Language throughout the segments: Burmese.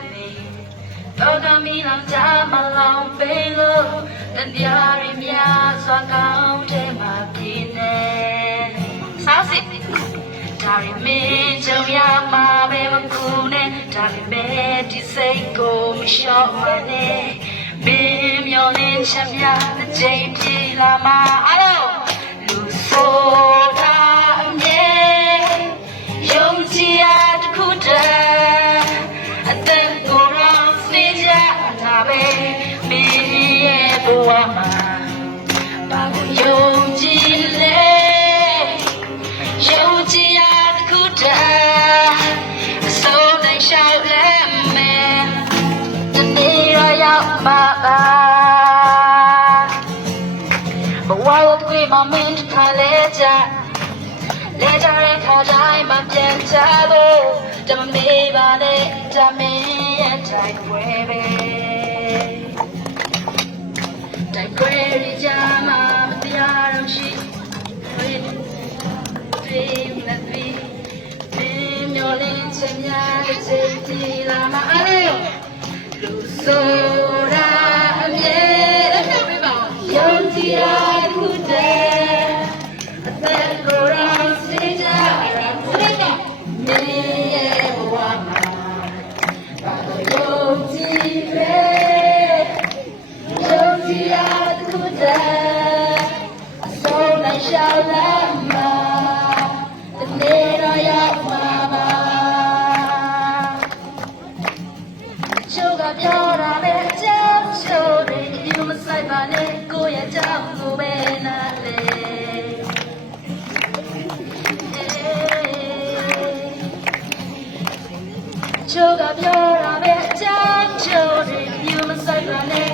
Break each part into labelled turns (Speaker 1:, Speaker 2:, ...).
Speaker 1: တဲ့နေတော့ကမီလောင်ကြမလောင်ပိလို့တရားရများစွာကောင်းတဲ့မှာပြင်းနေဆောက်စစ်ဒါရီမင်းကြုံရမှာပဲမကူနဲ့ဒါပေမဲ့ဒီစိတ်ကိုမလျှော့မ ပဲမင်းရဲ့ဘဝမှာဘာကိုယုံကြည်လဲယုံကြည်ရတခုတည်းအစိုးနိုင်ရှောက်လဲမယ်တနေ့ရရောက်ပါပါဘဝကိုတွေ့မှမင်းတစ်ခါလဲကြလဲကြတဲ့ခါတိုင်းမှပြန်ချလို့တမမေးပါနဲ့တမင်းရဲ့တိုက်ခွဲပဲ တိုက်ခွဲရကြမှာမတရားတော့ရှိ dream that we dream your lips and your safety la ma ale lu so ra so na sha la ma the little young mama ချိုးကပြောတာလေအချမ်းချိုးတယ်ဒီမဆိုင်ပါနဲ့ကိုယ့်ရဲ့ကြောင့်ကိုပဲနားလေချိုးကပြောတာပဲအချမ်းချိုးတယ်ဒီမဆိုင်ပါနဲ့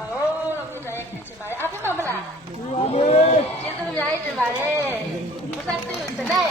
Speaker 1: အဖိကြပါဦးလို့ပြောရဲခင်ချင်ပါတယ်အဖိမမလားကျေးဇူးအများကြီးတင်ပါတယ်ဘုရားသူ့စတဲ့